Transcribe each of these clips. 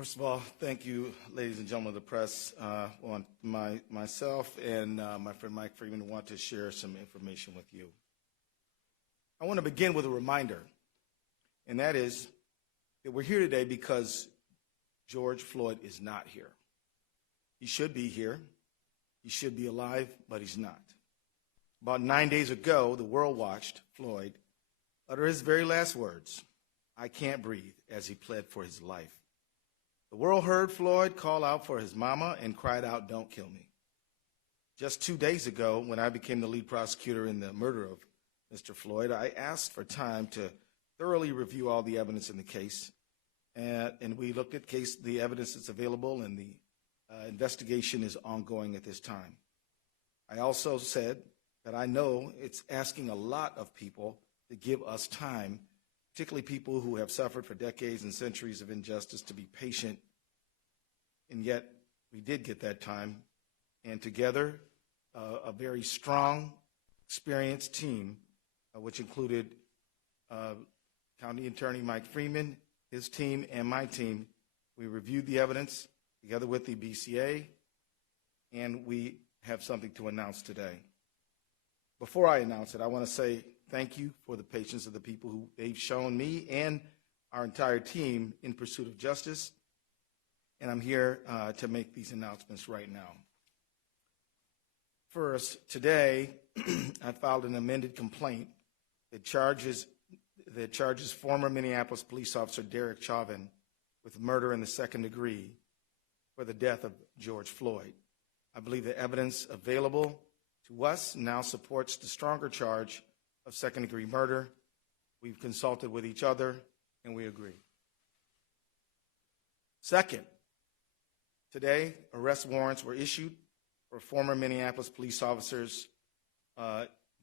First of all, thank you, ladies and gentlemen of the press. On myself and my friend Mike Freeman want to share some information with you. I want to begin with a reminder, and that is that we're here today because George Floyd is not here. He should be here. He should be alive, but he's not. About 9 days ago, the world watched Floyd utter his very last words, "I can't breathe," as he pled for his life. The world heard Floyd call out for his mama and cried out, "Don't kill me." Just 2 days ago, when I became the lead prosecutor in the murder of Mr. Floyd, I asked for time to thoroughly review all the evidence in the case, and we looked at the evidence that's available, and the investigation is ongoing at this time. I also said that I know it's asking a lot of people to give us time, particularly people who have suffered for decades and centuries of injustice, to be patient. And yet, we did get that time. And together, a very strong, experienced team, which included County Attorney Mike Freeman, his team, and my team, we reviewed the evidence together with the BCA, and we have something to announce today. Before I announce it, I want to say thank you for the patience of the people who they've shown me and our entire team in pursuit of justice, and I'm here to make these announcements right now. First, today, I filed an amended complaint that charges former Minneapolis police officer Derek Chauvin with murder in the second degree for the death of George Floyd. I believe the evidence available to us now supports the stronger charge of second-degree murder. We've consulted with each other, and we agree. Second, today, arrest warrants were issued for former Minneapolis police officers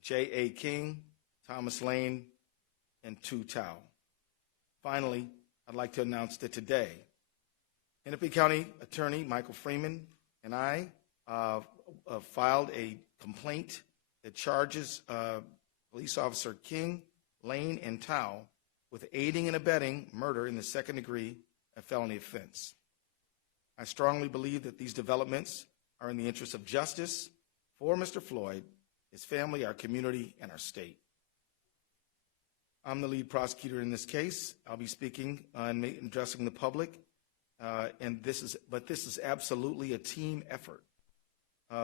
J.A. King, Thomas Lane, and Tou Thao. Finally, I'd like to announce that today, Hennepin County Attorney Michael Freeman and I filed a complaint that charges police officer King, Lane, and Thao with aiding and abetting murder in the second degree, a felony offense. I strongly believe that these developments are in the interest of justice for Mr. Floyd, his family, our community, and our state. I'm the lead prosecutor in this case. I'll be speaking and addressing the public, but this is absolutely a team effort.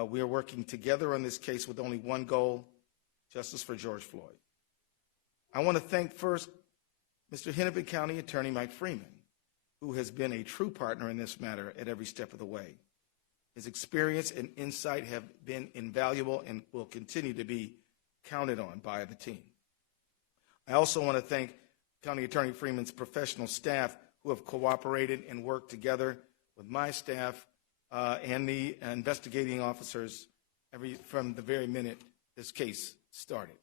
We are working together on this case with only one goal: justice for George Floyd. I want to thank first Mr. Hennepin County Attorney Mike Freeman, who has been a true partner in this matter at every step of the way. His experience and insight have been invaluable and will continue to be counted on by the team. I also want to thank County Attorney Freeman's professional staff who have cooperated and worked together with my staff and the investigating officers from the very minute this case started.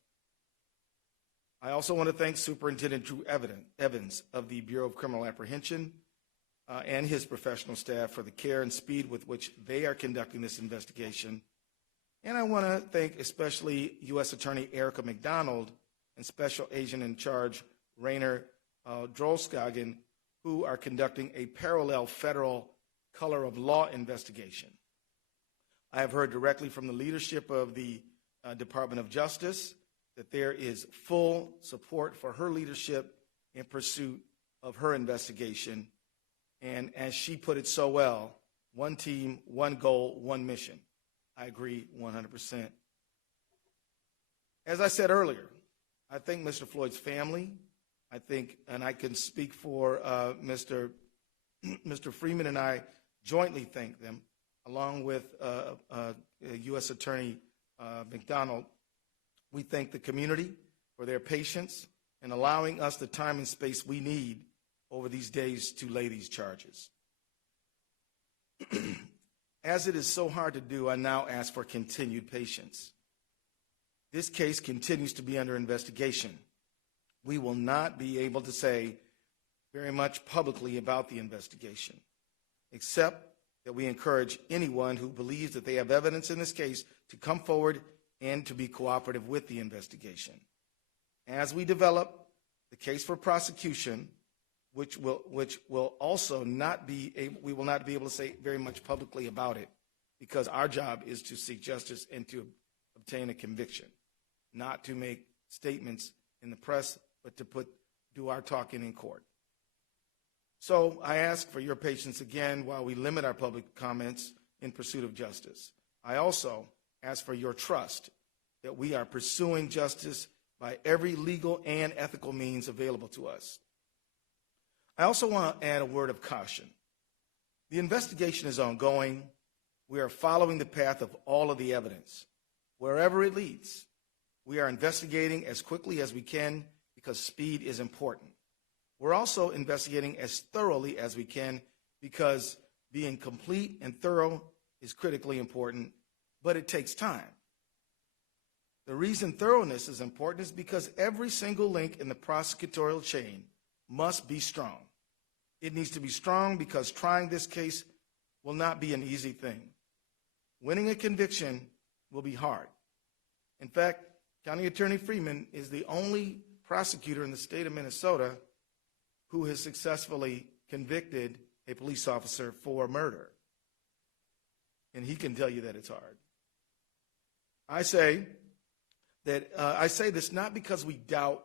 I also want to thank Superintendent Drew Evans of the Bureau of Criminal Apprehension and his professional staff for the care and speed with which they are conducting this investigation. And I want to thank especially U.S. Attorney Erica McDonald and Special Agent in Charge Rainer Drolskagen, who are conducting a parallel federal color of law investigation. I have heard directly from the leadership of the Department of Justice that there is full support for her leadership in pursuit of her investigation. And as she put it so well, one team, one goal, one mission. I agree 100%. As I said earlier, I thank Mr. Floyd's family. I think, and I can speak for Mr. Freeman and I jointly thank them, along with U.S. Attorney McDonald. We thank the community for their patience in allowing us the time and space we need over these days to lay these charges. As it is so hard to do, I now ask for continued patience. This case continues to be under investigation. We will not be able to say very much publicly about the investigation, except that we encourage anyone who believes that they have evidence in this case to come forward and to be cooperative with the investigation. As we develop the case for prosecution, which will also not be able, we will not be able to say very much publicly about it, because our job is to seek justice and to obtain a conviction, not to make statements in the press, but to do our talking in court. So I ask for your patience again while we limit our public comments in pursuit of justice. I also ask for your trust that we are pursuing justice by every legal and ethical means available to us. I also want to add a word of caution. The investigation is ongoing. We are following the path of all of the evidence. Wherever it leads, we are investigating as quickly as we can because speed is important. We're also investigating as thoroughly as we can because being complete and thorough is critically important, but it takes time. The reason thoroughness is important is because every single link in the prosecutorial chain must be strong. It needs to be strong because trying this case will not be an easy thing. Winning a conviction will be hard. In fact, County Attorney Freeman is the only prosecutor in the state of Minnesota who has successfully convicted a police officer for murder. And he can tell you that it's hard. I say this not because we doubt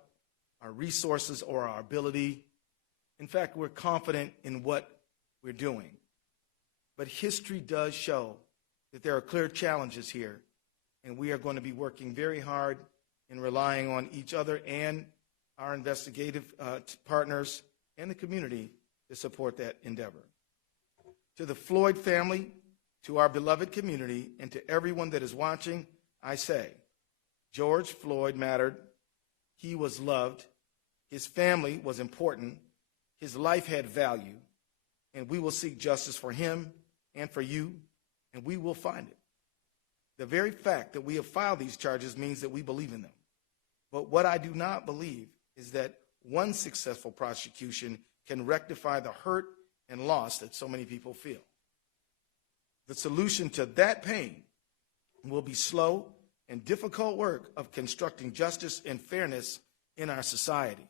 our resources or our ability. In fact, we're confident in what we're doing. But history does show that there are clear challenges here, and we are going to be working very hard and relying on each other and our investigative partners and the community to support that endeavor. To the Floyd family, to our beloved community, and to everyone that is watching, I say, George Floyd mattered. He was loved. His family was important. His life had value. And we will seek justice for him and for you, and we will find it. The very fact that we have filed these charges means that we believe in them. But what I do not believe is that one successful prosecution can rectify the hurt and loss that so many people feel. The solution to that pain will be slow and difficult work of constructing justice and fairness in our society.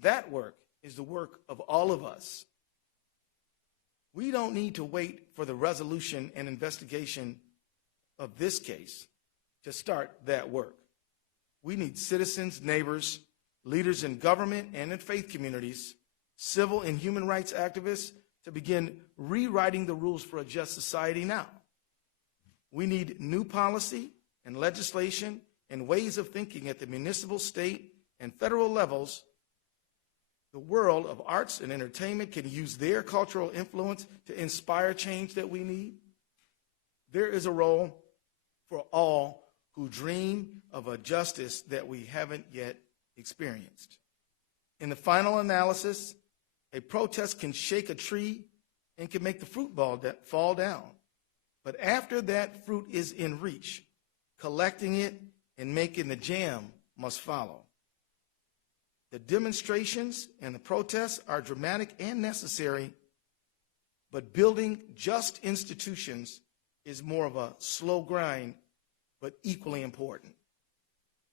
That work is the work of all of us. We don't need to wait for the resolution and investigation of this case to start that work. We need citizens, neighbors, leaders in government and in faith communities, civil and human rights activists to begin rewriting the rules for a just society now. We need new policy and legislation and ways of thinking at the municipal, state, and federal levels. The world of arts and entertainment can use their cultural influence to inspire change that we need. There is a role for all who dream of a justice that we haven't yet experienced. In the final analysis, a protest can shake a tree and can make the fruit fall down. But after that fruit is in reach, collecting it and making the jam must follow. The demonstrations and the protests are dramatic and necessary, but building just institutions is more of a slow grind, but equally important.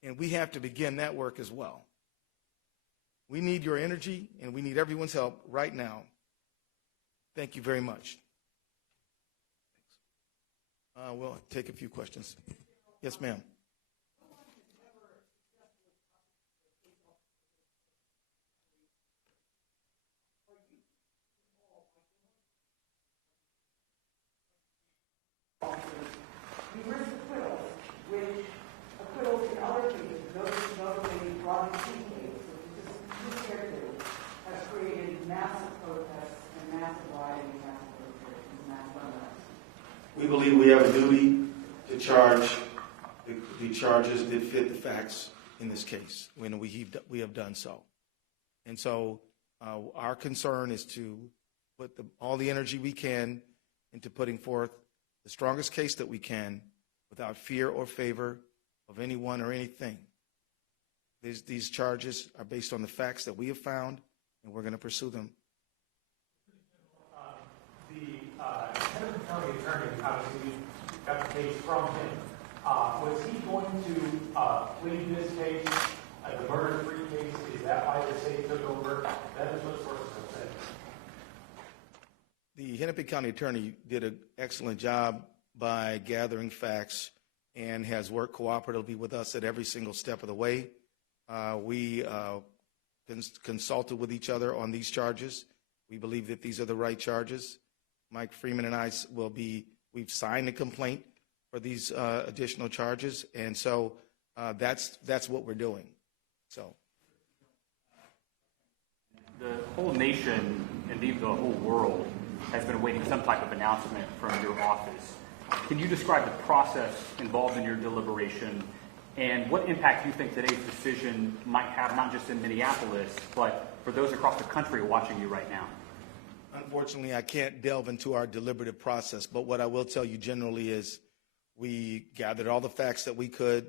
And we have to begin that work as well. We need your energy, and we need everyone's help right now. Thank you very much. We'll take a few questions. Yes, ma'am. Numerous acquittals, which acquittals in other cases, notably Rodney King case, which is just has created massive protests and massive rioting, massive demonstrations, massive unrest. We believe we have a duty to charge the charges that fit the facts in this case when we have done so. And so our concern is to put all the energy we can into putting forth the strongest case that we can without fear or favor of anyone or anything. These charges are based on the facts that we have found, and we're going to pursue them. The Hennepin County attorney, obviously, got the case from him. Was he going to plead this case as a murder-free case? Is that why the state took over That is what sources have said. The Hennepin County Attorney did an excellent job by gathering facts and has worked cooperatively with us at every single step of the way. We consulted with each other on these charges. We believe that these are the right charges. Mike Freeman and I we've signed a complaint for these additional charges, and so that's what we're doing. So the whole nation, indeed the whole world, has been awaiting some type of announcement from your office. Can you describe the process involved in your deliberation and what impact you think today's decision might have, not just in Minneapolis, but for those across the country watching you right now? unfortunately, I can't delve into our deliberative process, but what I will tell you generally is we gathered all the facts that we could.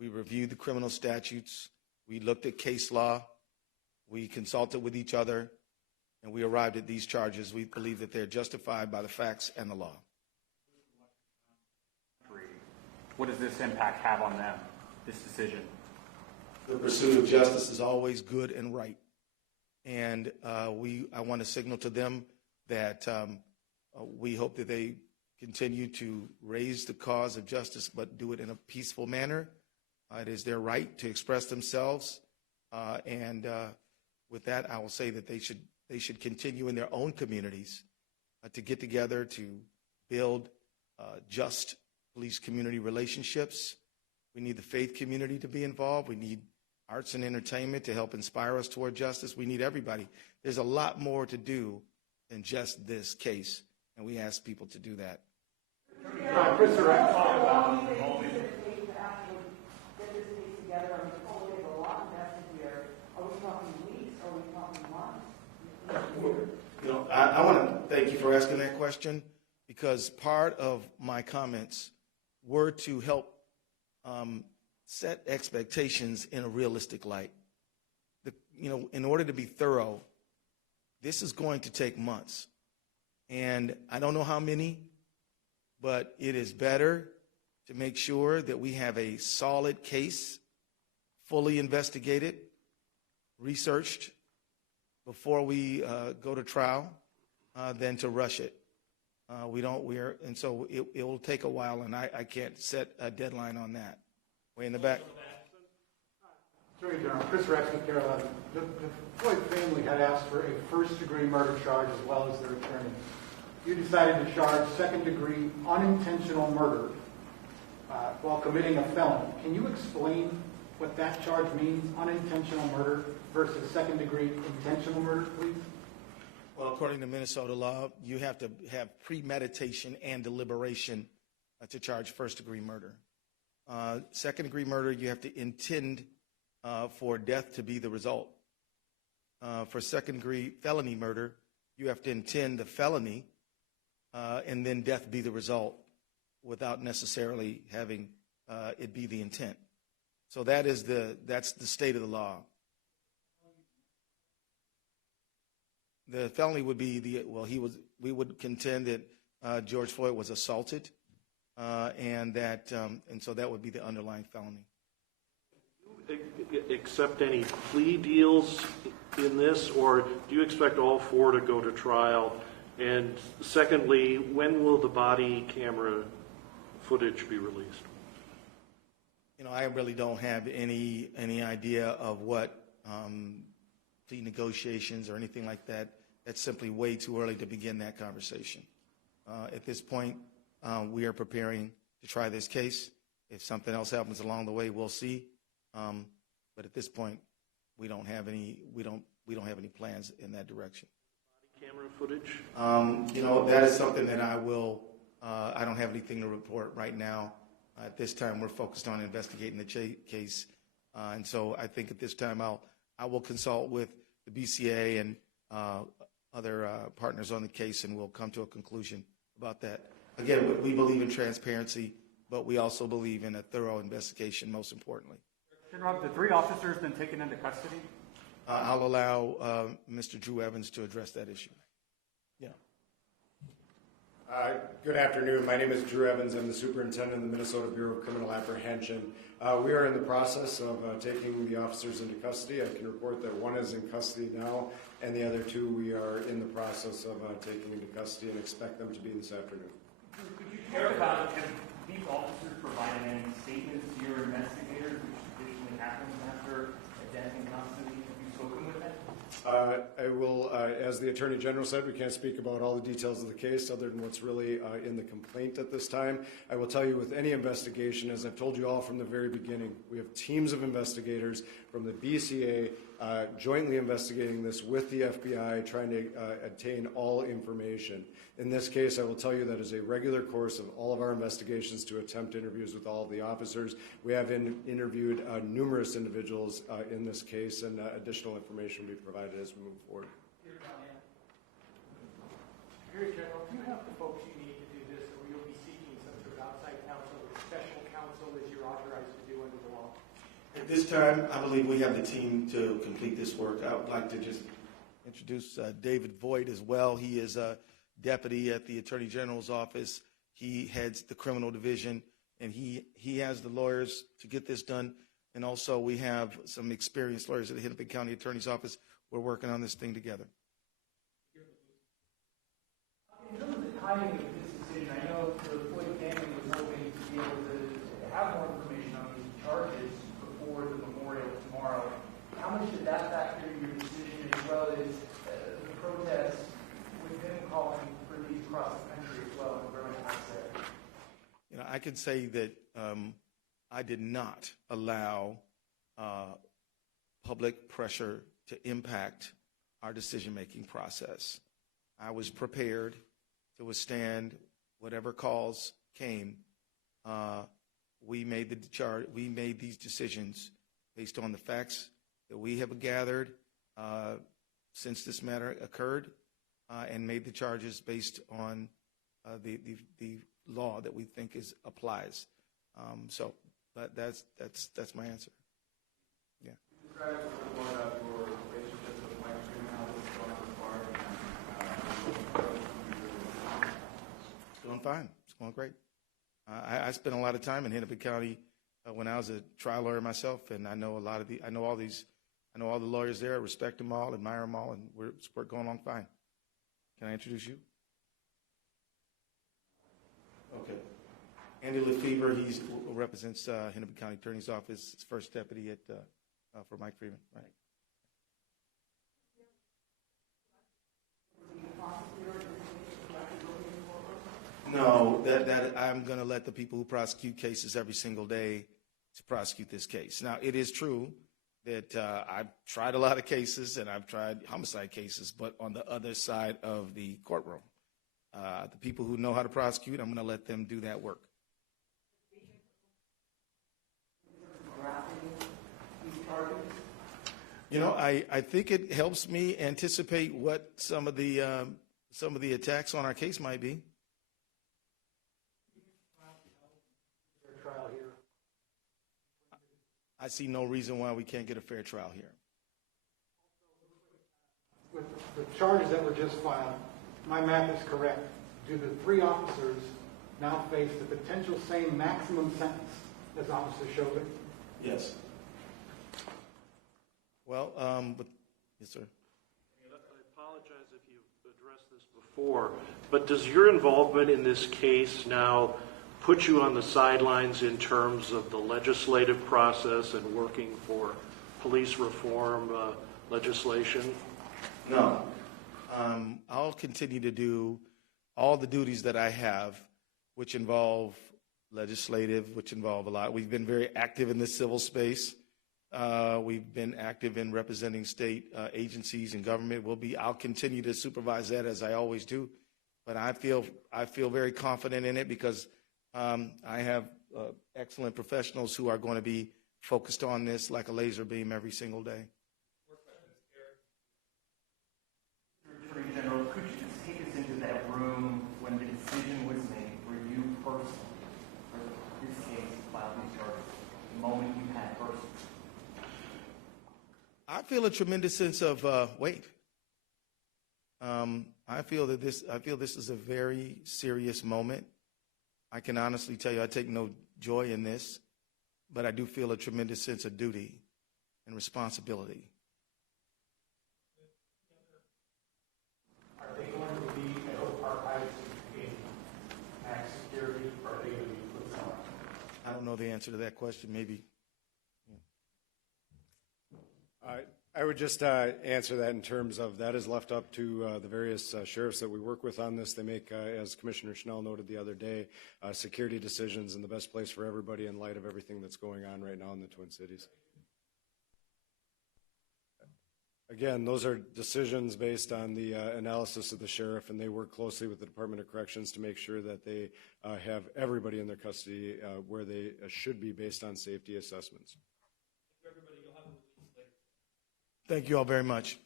We reviewed the criminal statutes. We looked at case law. We consulted with each other, and we arrived at these charges. We believe that they're justified by the facts and the law. What does this impact have on them, this decision? The pursuit of justice is always good and right. And I want to signal to them that we hope that they continue to raise the cause of justice, but do it in a peaceful manner. It is their right to express themselves. And with that, I will say that they should continue in their own communities to get together to build just police community relationships. We need the faith community to be involved. We need arts and entertainment to help inspire us toward justice. We need everybody. There's a lot more to do than just this case, and we ask people to do that. Chris, how long do you think it's going to take to actually get this case together? I mean, there's a lot invested here. Are we talking weeks? Are we talking months? I want to thank you for asking that question, because part of my comments were to help set expectations in a realistic light. In order to be thorough, this is going to take months. And I don't know how many, but it is better to make sure that we have a solid case, fully investigated, researched before we go to trial, than to rush it. And so it will take a while, and I can't set a deadline on that. Way in the back. Attorney General, Chris Rexman, Carolina. The Floyd family had asked for a first-degree murder charge as well as their attorney. You decided to charge second-degree unintentional murder while committing a felony. Can you explain what that charge means, unintentional murder versus second-degree intentional murder, please? Well, according to Minnesota law, you have to have premeditation and deliberation to charge first-degree murder. Second-degree murder, you have to intend for death to be the result. For second-degree felony murder, you have to intend the felony and then death be the result without necessarily having it be the intent. So that's the state of the law. The felony would be we would contend that George Floyd was assaulted, and so that would be the underlying felony. Do you accept any plea deals in this, or do you expect all four to go to trial? And secondly, when will the body camera footage be released? I really don't have any idea of what plea negotiations or anything like that. That's simply way too early to begin that conversation. At this point, we are preparing to try this case. If something else happens along the way, we'll see. But at this point, we don't have any plans in that direction. Body camera footage? That is something that I don't have anything to report right now. At this time, we're focused on investigating the case. And so I think at this time, I will consult with the BCA and other partners on the case, and we'll come to a conclusion about that. Again, we believe in transparency, but we also believe in a thorough investigation, most importantly. General, have the three officers been taken into custody? I'll allow Mr. Drew Evans to address that issue. Yeah. Good afternoon. My name is Drew Evans. I'm the superintendent of the Minnesota Bureau of Criminal Apprehension. We are in the process of taking the officers into custody. I can report that one is in custody now, and the other two we are in the process of taking into custody and expect them to be this afternoon. Could you talk about, have these officers provided any statements to your investigators, which traditionally happens after a death in custody? Have you spoken with them? I will, as the Attorney General said, we can't speak about all the details of the case other than what's really in the complaint at this time. I will tell you with any investigation, as I've told you all from the very beginning, we have teams of investigators from the BCA jointly investigating this with the FBI, trying to obtain all information. In this case, I will tell you that is a regular course of all of our investigations to attempt interviews with all of the officers. We have interviewed numerous individuals in this case, and additional information will be provided as we move forward. Attorney General, do you have the folks you need to do this, or you'll be seeking some sort of outside counsel or special counsel as you're authorized to do under the law? At this time, I believe we have the team to complete this work. I would like to just introduce David Voigt as well. He is a deputy at the Attorney General's office. He heads the criminal division, and he has the lawyers to get this done. And also, we have some experienced lawyers at the Hennepin County Attorney's Office. We're working on this thing together. In terms of the timing of this decision, I know the Floyd family was hoping to be able to have more information on these charges before the memorial tomorrow. How much did that factor in your decision, as well as the protests with them calling for these across the country as well and growing out there? You know, I can say that I did not allow public pressure to impact our decision-making process. I was prepared to withstand whatever calls came. We made these decisions based on the facts that we have gathered since this matter occurred, and made the charges based on the law that we think applies. But that's my answer. Yeah. Describe a little bit more about your relationship with Mike Freeman, how this is going so far. It's going fine. It's going great. I spent a lot of time in Hennepin County when I was a trial lawyer myself, and I know all the lawyers there. I respect them all, admire them all, and we're going along fine. Can I introduce you? Okay. Andy Lefebvre, he represents Hennepin County Attorney's Office, his first deputy for Mike Freeman. Right. No, that I'm going to let the people who prosecute cases every single day to prosecute this case. Now, it is true that I've tried a lot of cases, and I've tried homicide cases, but on the other side of the courtroom. The people who know how to prosecute, I'm going to let them do that work. You know, I think it helps me anticipate what some of the attacks on our case might be. Trial here. I see no reason why we can't get a fair trial here. With the charges that were just filed, my math is correct. Do the three officers now face the potential same maximum sentence as Officer Chauvin? Yes. Well, but yes, sir. I apologize if you've addressed this before, but does your involvement in this case now put you on the sidelines in terms of the legislative process and working for police reform legislation? No. I'll continue to do all the duties that I have, which involve legislative, which involve a lot. We've been very active in the civil space. We've been active in representing state agencies and government. I'll continue to supervise that as I always do. But I feel very confident in it because I have excellent professionals who are going to be focused on this like a laser beam every single day. Attorney General, could you just take us into that room when the decision was made for you personally, for this case, filed these charges, the moment you had personally? I feel a tremendous sense of weight. I feel this is a very serious moment. I can honestly tell you I take no joy in this, but I do feel a tremendous sense of duty and responsibility. Are they going to be at Oak Park Heights in max security, or are they going to be put somewhere? I don't know the answer to that question. Maybe. I would just answer that in terms of that is left up to the various sheriffs that we work with on this. They make, as Commissioner Schnell noted the other day, security decisions in the best place for everybody in light of everything that's going on right now in the Twin Cities. Again, those are decisions based on the analysis of the sheriff, and they work closely with the Department of Corrections to make sure that they have everybody in their custody where they should be based on safety assessments. Thank you all very much.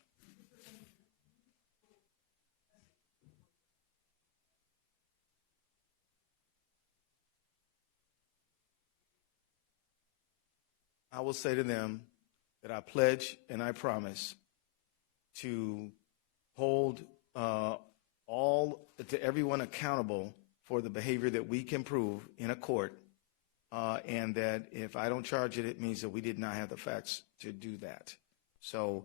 I will say to them that I pledge and I promise to hold everyone accountable for the behavior that we can prove in a court, and that if I don't charge it, it means that we did not have the facts to do that. So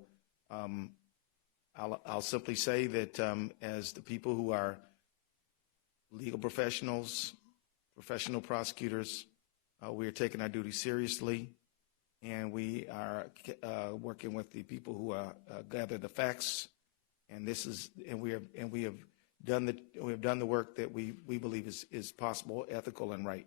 I'll simply say that as the people who are legal professionals, professional prosecutors, we are taking our duty seriously, and we are working with the people who gather the facts, and we have done the work that we believe is possible, ethical, and right.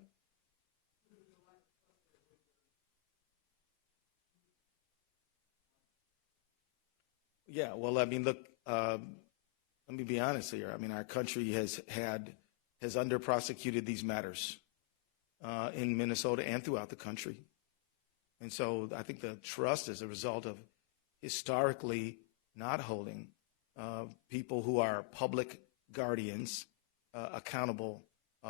Yeah, well, I mean, look, let me be honest here. I mean, our country has under-prosecuted these matters in Minnesota and throughout the country. And so I think the trust is a result of historically not holding people who are public guardians accountable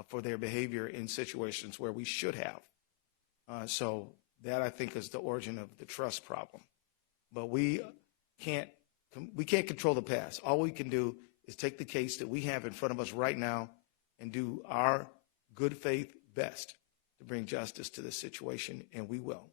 for their behavior in situations where we should have. So that, I think, is the origin of the trust problem. But we can't control the past. All we can do is take the case that we have in front of us right now and do our good faith best to bring justice to this situation, and we will.